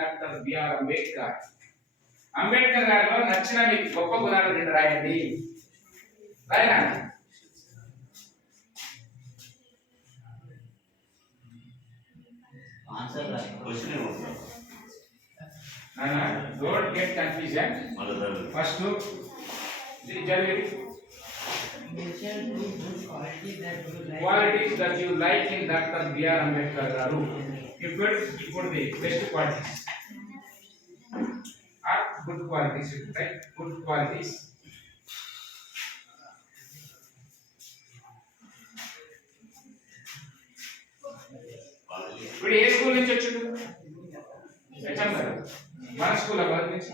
Doctor BR Ambedkar. అంబేద్కర్ గారిలో నచ్చిన మీకు గొప్ప గుణాలు రెండు రాయండి. రాయనా? Don't get confusion. First, qualities that you like in Dr. B.R. Ambedkar garu. You put the best qualities. Or good qualities, right? Good qualities. ఇప్పుడు ఏ స్కూల్ నుంచి వచ్చాడు? మన స్కూల్ నుంచి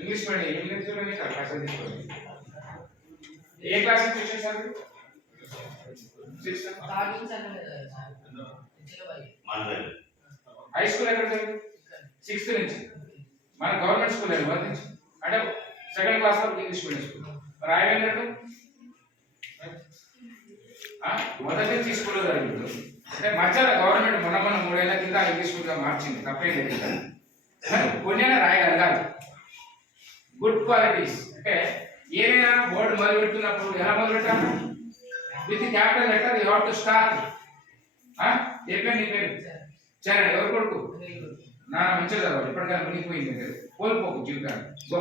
ఇంగ్లీష్ మీడియం ఇంగ్లీష్లోనే క్లాస్ తీసుకోండి. ఏ క్లాస్ నుంచి వచ్చాడు సార్? హై స్కూల్ ఎక్కడ చదివి? 6th నుంచి. మన గవర్నమెంట్ స్కూల్ అండి 1 నుంచి, అంటే 2nd క్లాస్ వరకు ఇంగ్లీష్ మీడియం స్కూల్. మరి ఆయన ఏంటంటే మొదటి నుంచి స్కూల్లో జరిగింది, అంటే మధ్యలో గవర్నమెంట్ మొన్న 3 ఏళ్ల కింద ఇంగ్లీష్ మీడియం మార్చింది, తప్పేం లేదు. కొన్ని రాయగలగాలి. గుడ్ క్వాలిటీస్ అంటే ఏదైనా బోర్డు మొదలు పెడుతున్నప్పుడు ఎలా మొదలు పెట్టాలి? With capital letter you have to start. ఏ పేరు? నీ పేరు చరణ్. ఎవరు కొడుకు? నా మంచిగా చదవాలి, ఇప్పటికైనా మునిగిపోయింది మీరు, కోల్పోకు జీవితాన్ని. Go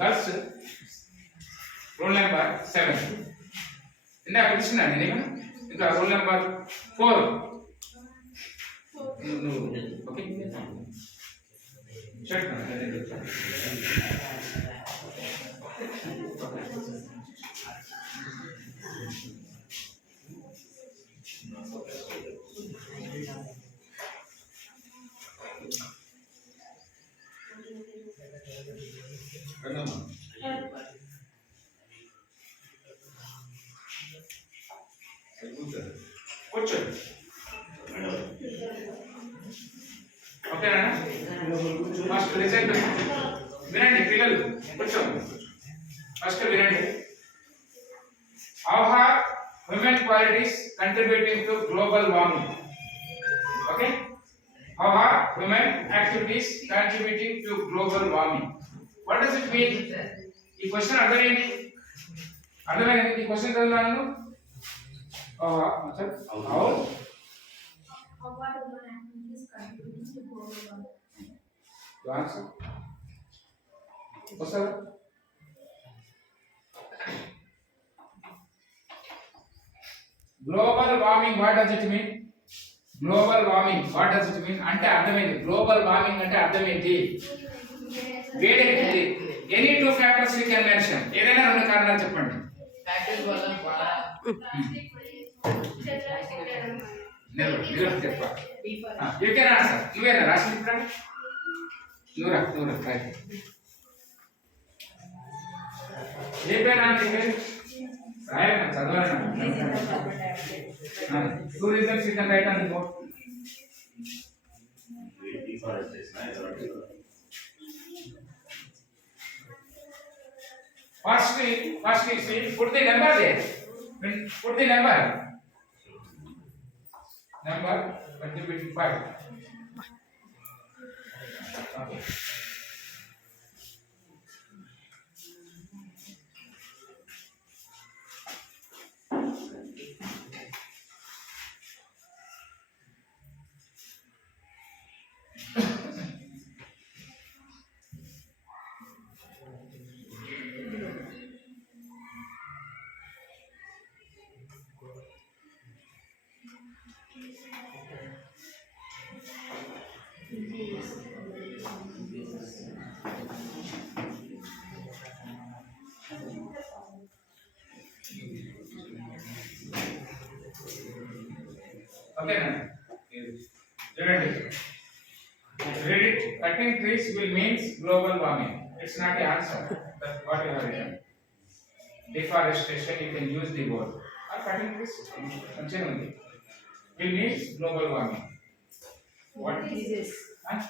girls roll number 7. ఇందాక పిలిచినా నేను, ఇంకా రోల్ నెంబర్ 4. ఓకే కూర్చోండి. ఓకేనా? ఫస్ట్ రిజల్ట్ వినండి పిల్లలు, కూర్చోండి. ఫస్ట్ వినండి. How are women qualities contributing to global warming? Okay? How are women activities contributing to global warming? What does it mean? ఈ క్వశ్చన్ అర్థమైంది? అర్థమైంది ఈ క్వశ్చన్ చదువుతున్నాను. How are women activities contributing to global warming? You answer. What's that? Global warming, what does it mean? Global warming, what does it mean? అంటే అర్థమైంది. Global warming అంటే అర్థమైంది, వేడెక్కింది. ఎనీ 2 ఫ్యాక్టర్స్ we can mention. ఏదైనా 2 కారణాలు చెప్పండి. ఫ్యాక్టర్స్ వల్ల నేను చెప్పా. You can answer. నువ్వేనా రాసి ఇప్పుడు? నూరా రైట్. ఏ పేరు అంటే రాయన్నా, చదవాలన్నా. 2 reasons you can write on the board. First is see, put the number there. Put the number contributing 5. Okay. Okay, read it. Cutting trees will means global warming. It's not the answer. That's what you have written. Deforestation, you can use the word. Or cutting trees will means global warming. What is this? Huh?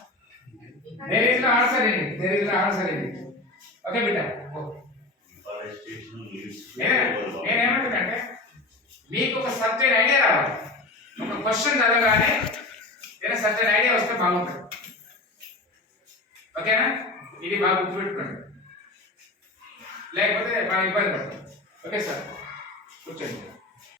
There is no answer in it. Okay, beta. Go. Deforestation leads to global warming. నేను ఏమంటున్నానంటే మీకు ఒక subject idea రావాలి. క్వశ్చన్ చదవగానే ఏదైనా certain idea వస్తే బాగుంటుంది. ఓకేనా? ఇది బాగా గుర్తుపెట్టుకోండి, లేకపోతే మనం ఇబ్బంది పడతాం. ఓకే సార్, కూర్చోండి.